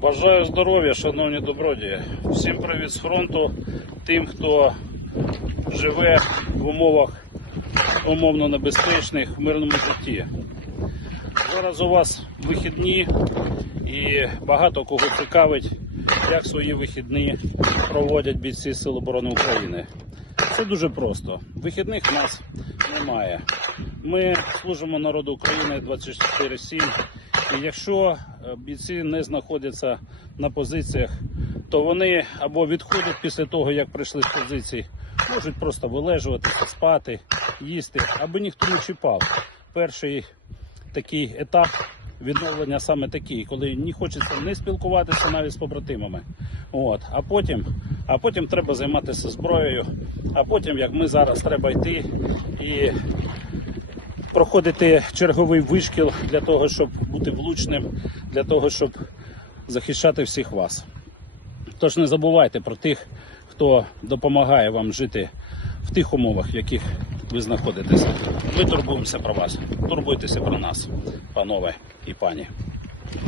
Бажаю здоров'я, шановні добродії. Всім привіт з фронту. Тим, хто живе в умовах умовно небезпечних в мирному житті. Зараз у вас вихідні і багато кого цікавить, як свої вихідні проводять бійці Сил оборони України. Це дуже просто. Вихідних в нас немає. Ми служимо народу України 24-7. І якщо е, бійці не знаходяться на позиціях, то вони або відходять після того, як прийшли з позицій, можуть просто вилежувати, спати, їсти, аби ніхто не чіпав. Перший такий етап відновлення саме такий, коли не хочеться не спілкуватися навіть з побратимами. От, а потім, а потім треба займатися зброєю, а потім, як ми зараз, треба йти і проходити черговий вишкіл для того, щоб бути влучним, для того, щоб захищати всіх вас. Тож не забувайте про тих, хто допомагає вам жити в тих умовах, в яких ви знаходитесь. Ми турбуємося про вас. Турбуйтеся про нас, панове і пані.